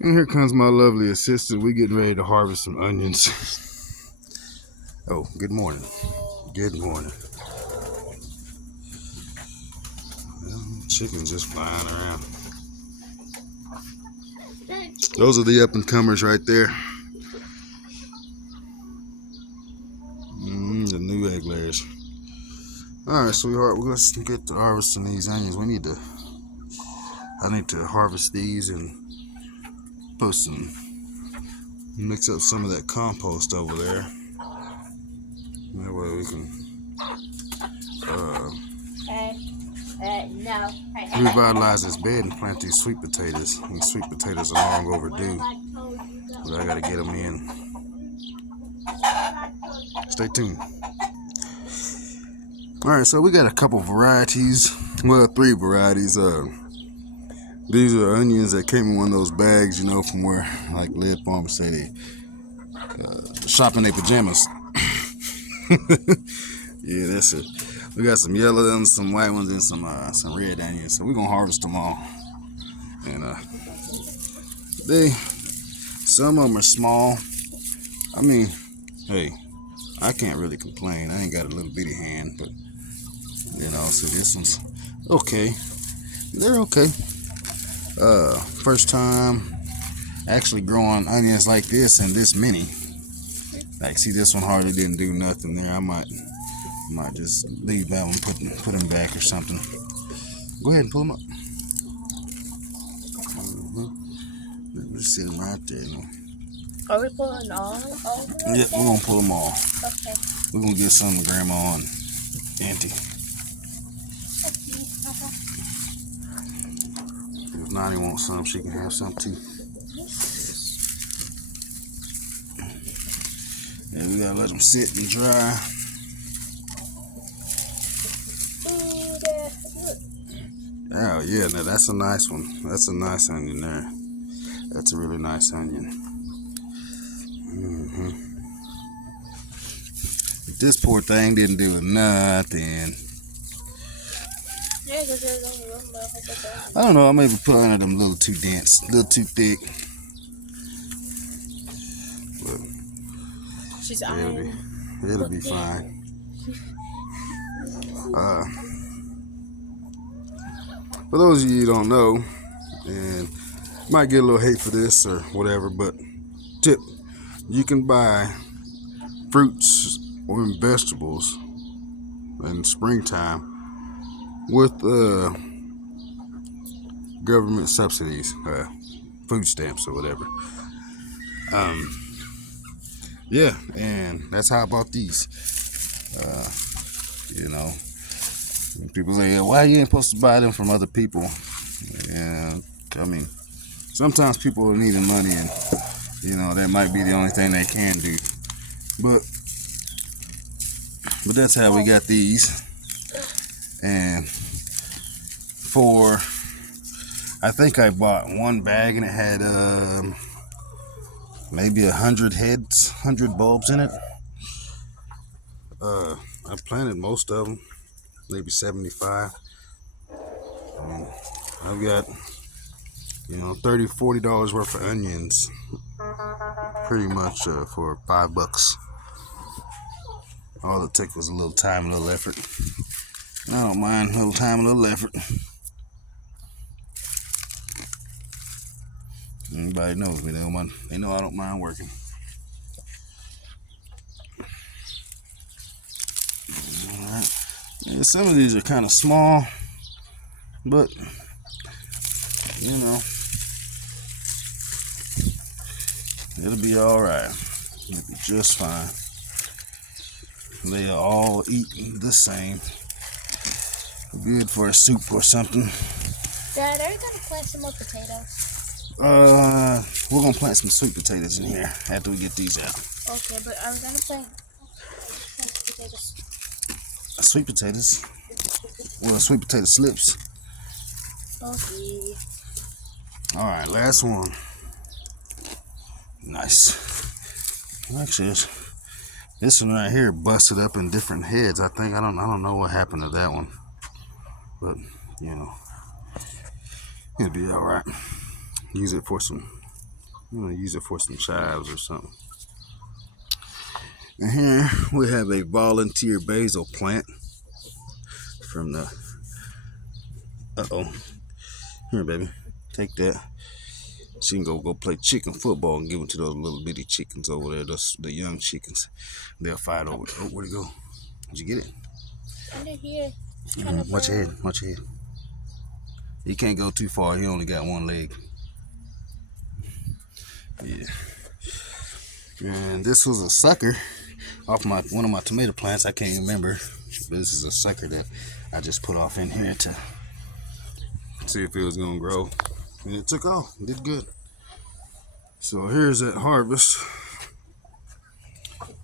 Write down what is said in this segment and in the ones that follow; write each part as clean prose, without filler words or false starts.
And here comes my lovely assistant. We getting ready to harvest some onions. Oh, good morning. Good morning. Chickens just flying around. Those are the up and comers right there. The new egg layers. All right, sweetheart, let's get to harvesting these onions. I need to harvest these and mix up some of that compost over there. That way we can revitalize this bed and plant these sweet potatoes. These sweet potatoes are long overdue, but I gotta get them in. Stay tuned. All right, so we got a couple varieties. Well, 3 varieties. These are onions that came in one of those bags, you know, from where like Lid Farmers say they shop in their pajamas. Yeah, that's it. We got some yellow ones, some white ones, and some red onions. So we're gonna harvest them all. And some of them are small. I mean, hey, I can't really complain. I ain't got a little bitty hand, but you know, so this one's okay. They're okay. First time actually growing onions like this and this many. Like, see, this one hardly didn't do nothing there. I might just leave that one, put them back or something. Go ahead and pull them up. They're sitting right there. Are we pulling all? Yeah, we're gonna pull them all. Okay. We're gonna get some to Grandma and Auntie. If Nani wants some, she can have some too. And we gotta let them sit and dry. Oh yeah, now that's a nice one. That's a nice onion there. That's a really nice onion. But this poor thing didn't do nothing. I don't know, I maybe put under them a little too dense, a little too thick. But she's it'll be fine. For those of you who don't know, and might get a little hate for this or whatever, but tip, you can buy fruits or vegetables in springtime with government subsidies, food stamps or whatever. Yeah, and that's how I bought these. You know, people say, why you ain't supposed to buy them from other people? And I mean, sometimes people are needing money, and you know that might be the only thing they can do. But that's how we got these. And I think I bought one bag and it had maybe 100 heads, 100 bulbs in it. I planted most of them, maybe 75. And I've got, $30, $40 worth of onions, pretty much for $5. All it took was a little time, a little effort. I don't mind a little time, a little effort. Anybody knows me, they know I don't mind working. Alright. Yeah, some of these are kind of small, but it'll be alright. It'll be just fine. They all eat the same. Good for a soup or something. Dad, are you gonna plant some more potatoes? We're gonna plant some sweet potatoes in here after we get these out. Okay, but are we gonna plant potatoes? Sweet potatoes? Well, sweet potato slips. Okay. Alright, last one. Nice. Actually, this one right here busted up in different heads. I think I don't know what happened to that one, but it'll be all right. Use it for some I'm gonna use it for some chives or something. And here we have a volunteer basil plant from the. Here, baby, take that. She can go play chicken football and give it to those little bitty chickens over there. The young chickens. They'll fight over it. Oh, where'd it go? Did you get it? Under here. Watch your head. Watch your head. He can't go too far. He only got one leg. Yeah. And this was a sucker off one of my tomato plants. I can't remember, but this is a sucker that I just put off in here to see if it was gonna grow, and it took off. It did good. So here's that harvest.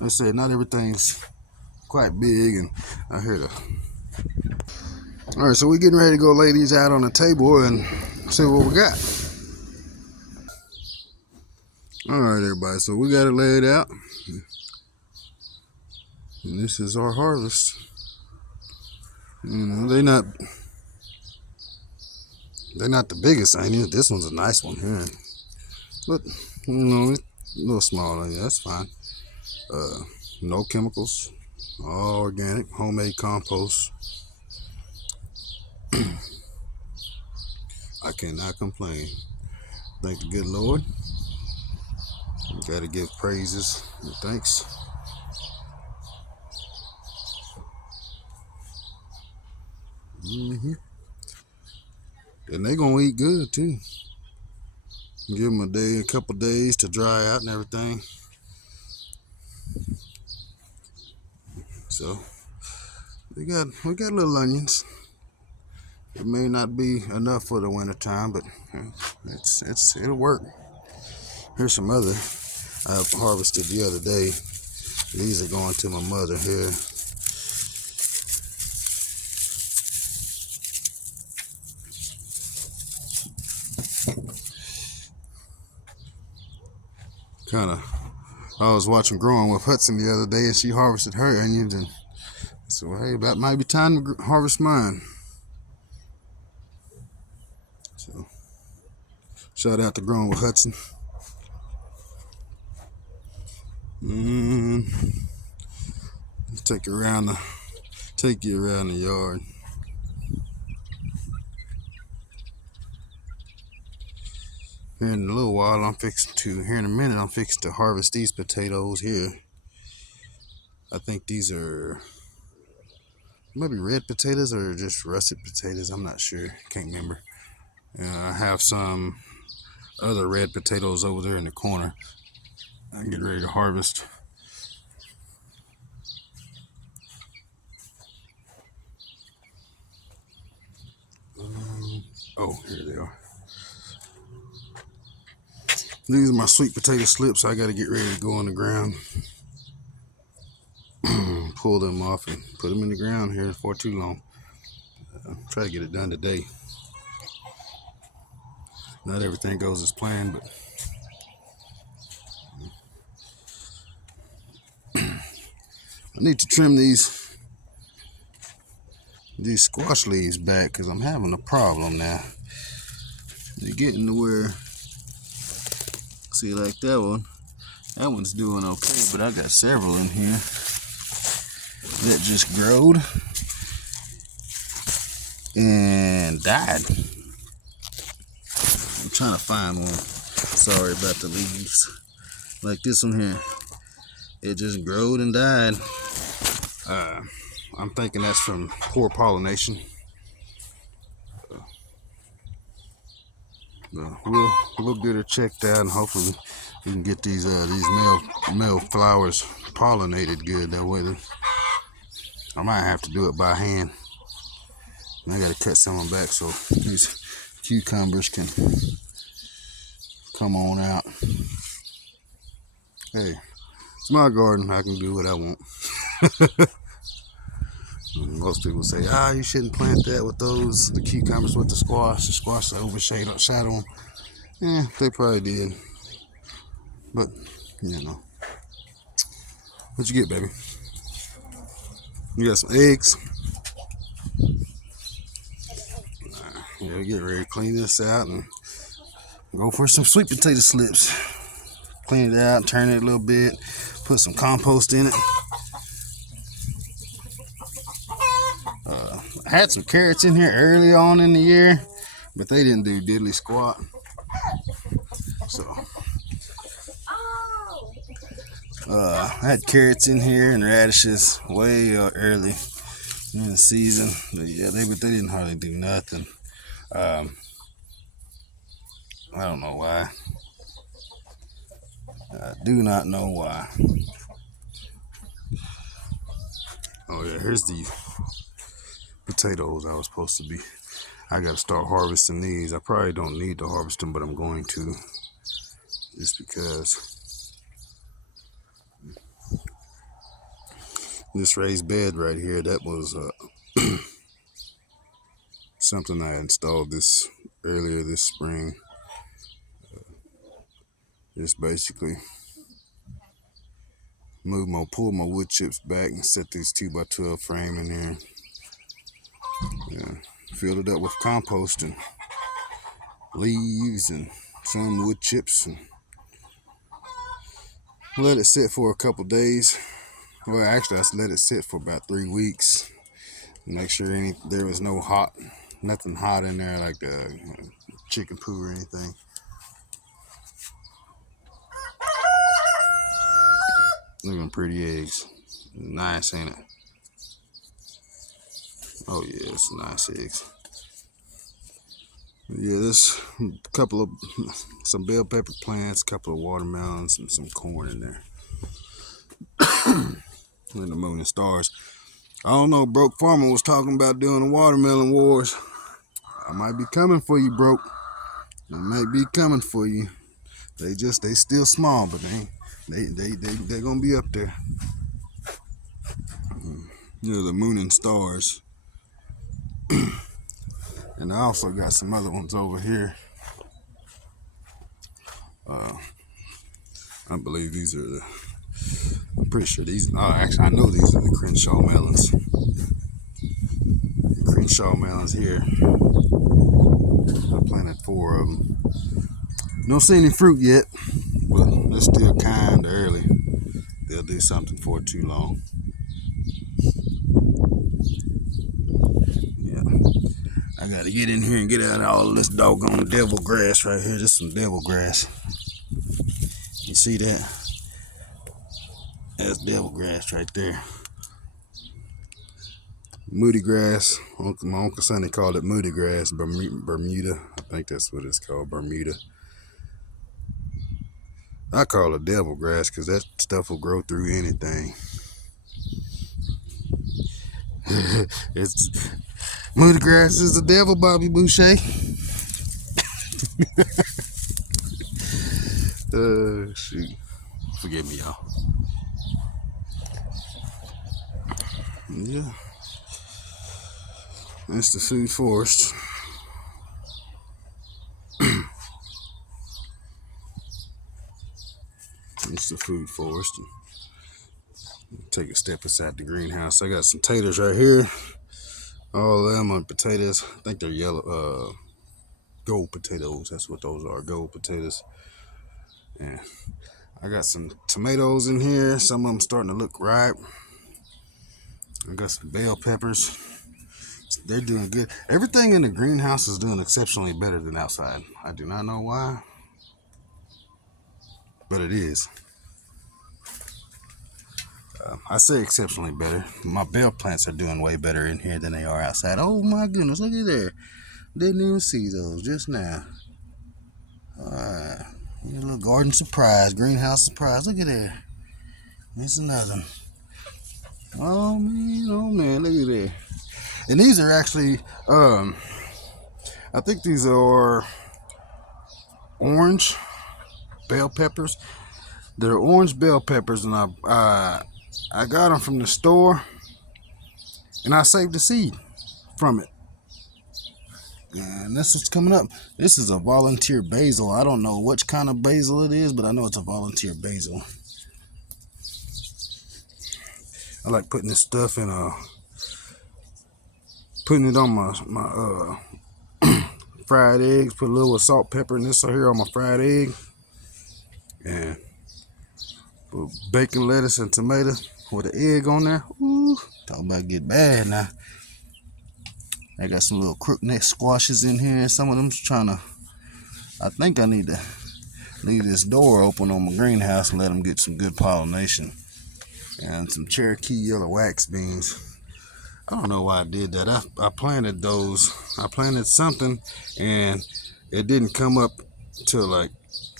I said not everything's quite big, and I heard all right, so we're getting ready to go lay these out on the table and see what we got. All right, everybody, so we got it laid out. And this is our harvest. You know, they're not the biggest thing. This one's a nice one here. But, you know, it's a little smaller. Yeah, that's fine. No chemicals. All organic, homemade compost. I cannot complain. Thank the good Lord. Got to give praises and thanks. And they gonna eat good too. Give them a couple days to dry out and everything. So we got little onions. It may not be enough for the winter time, but it'll work. Here's some other I harvested the other day. These are going to my mother here. I was watching Growing with Hudson the other day, and she harvested her onions, and so hey, that might be time to harvest mine. So shout out to Growing with Hudson. Take you around the yard. Here in a little while, here in a minute, I'm fixing to harvest these potatoes here. I think these are maybe red potatoes or just russet potatoes. I'm not sure. Can't remember. I have some other red potatoes over there in the corner. I'm getting ready to harvest. Here they are. These are my sweet potato slips. I got to get ready to go on the ground. Pull them off and put them in the ground here for too long. Try to get it done today. Not everything goes as planned, but I need to trim these squash leaves back because I'm having a problem now. They're getting to where, see, like that one's doing okay, but I got several in here that just growed and died. I'm trying to find one. Sorry about the leaves. Like this one here, it just growed and died. I'm thinking that's from poor pollination. We'll get her checked out, and hopefully we can get these male flowers pollinated good. That way, I might have to do it by hand. And I got to cut some of them back so these cucumbers can come on out. Hey, it's my garden. I can do what I want. Most people say, you shouldn't plant that with the cucumbers with the squash. The squash overshadow them. Yeah, they probably did. But, you know. What you get, baby? You got some eggs? Yeah, we get ready to clean this out and Go for some sweet potato slips. Clean it out, turn it a little bit, put some compost in it. I had some carrots in here early on in the year, but they didn't do diddly squat. So I had carrots in here and radishes way early in the season. But yeah, they didn't hardly do nothing. I don't know why. I do not know why. Oh yeah, here's the potatoes I was supposed to be. I gotta start harvesting these. I probably don't need to harvest them, but I'm going to, just because. This raised bed right here, that was something I installed earlier this spring. Just basically pull my wood chips back and set this 2x12 frame in there. Yeah, filled it up with compost and leaves and some wood chips, and let it sit for a couple days. Well, actually, I let it sit for about 3 weeks. Make sure there was nothing hot in there, like chicken poo or anything. Look at them pretty eggs. Nice, ain't it? Oh yeah, it's nice eggs. Yeah, there's some bell pepper plants, a couple of watermelons, and some corn in there. And the moon and stars. I don't know, Broke Farmer was talking about doing the watermelon wars. I might be coming for you, Broke. I might be coming for you. They still small, but they're gonna be up there. You know, the moon and stars. And I also got some other ones over here. I believe these are I'm pretty sure actually I know these are the Crenshaw melons. The Crenshaw melons here. I planted 4 of them. Don't see any fruit yet, but they're still kind of early. They'll do something for too long. Yeah, I gotta get in here and get out all of this doggone devil grass right here. Just some devil grass. You see that? That's devil grass right there. Moody grass. My Uncle Sonny called it moody grass, Bermuda. I think that's what it's called, Bermuda. I call it devil grass because that stuff will grow through anything. It's moody grass is the devil, Bobby Boucher. Shoot. Forgive me, y'all. Yeah. That's the food forest. It's the food forest. Take a step inside the greenhouse. I got some taters right here. All of them are potatoes. I think they're yellow, gold potatoes. That's what those are, gold potatoes. And I got some tomatoes in here. Some of them starting to look ripe. I got some bell peppers. They're doing good. Everything in the greenhouse is doing exceptionally better than outside. I do not know why, but it is. I say exceptionally better. My bell plants are doing way better in here than they are outside. Oh my goodness, look at there. Didn't even see those just now. Alright. A little garden surprise, greenhouse surprise. Look at there. There's another one. Oh man, look at there. And these are actually, I think these are orange bell peppers. They're orange bell peppers, and I got them from the store, and I saved the seed from it. And this is coming up. This is a volunteer basil. I don't know which kind of basil it is, but I know it's a volunteer basil. I like putting this stuff in putting it on my fried eggs. Put a little salt, pepper, and this here on my fried egg. And put bacon, lettuce, and tomato with an egg on there. Ooh, talk about get bad now. I got some little crookneck squashes in here. Some of them's trying to. I think I need to leave this door open on my greenhouse and let them get some good pollination. And some Cherokee yellow wax beans. I don't know why I did that. I planted those. I planted something and it didn't come up till like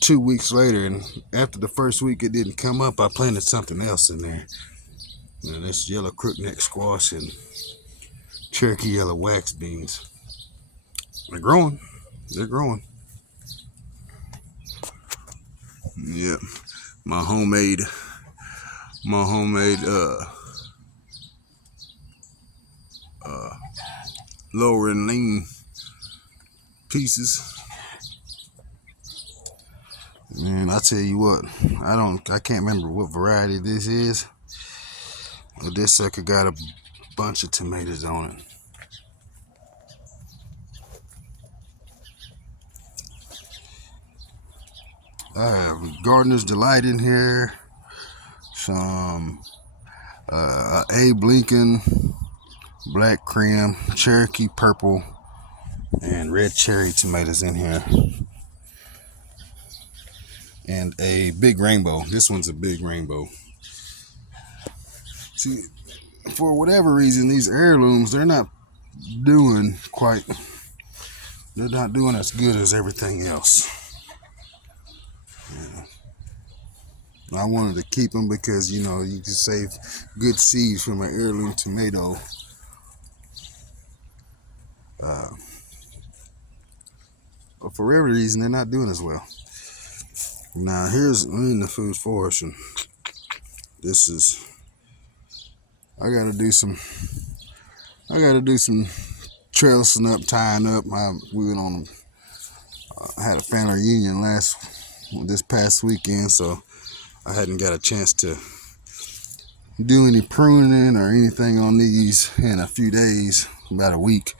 2 weeks later. And after the first week it didn't come up, I planted something else in there. And this yellow crookneck squash and Cherokee yellow wax beans. They're growing. They're growing. Yeah, my homemade lower and lean pieces. And I tell you what, I can't remember what variety this is, but this sucker got a bunch of tomatoes on it. I have Gardener's Delight in here, some Abe Lincoln, black creme, Cherokee purple, and red cherry tomatoes in here. And a big rainbow. This one's a big rainbow. See, for whatever reason, these heirlooms, they're not doing as good as everything else. Yeah. I wanted to keep them because, you know, you can save good seeds from an heirloom tomato. But for whatever reason, they're not doing as well. Now, here's in the food forest, and this is, I gotta do some trellising up, tying up. We went on, had a family reunion this past weekend, so I hadn't got a chance to do any pruning or anything on these in a few days, about a week.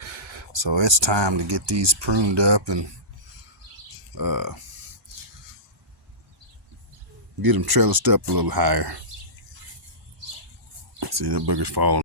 So it's time to get these pruned up and get them trellised up a little higher. See, the booger's falling.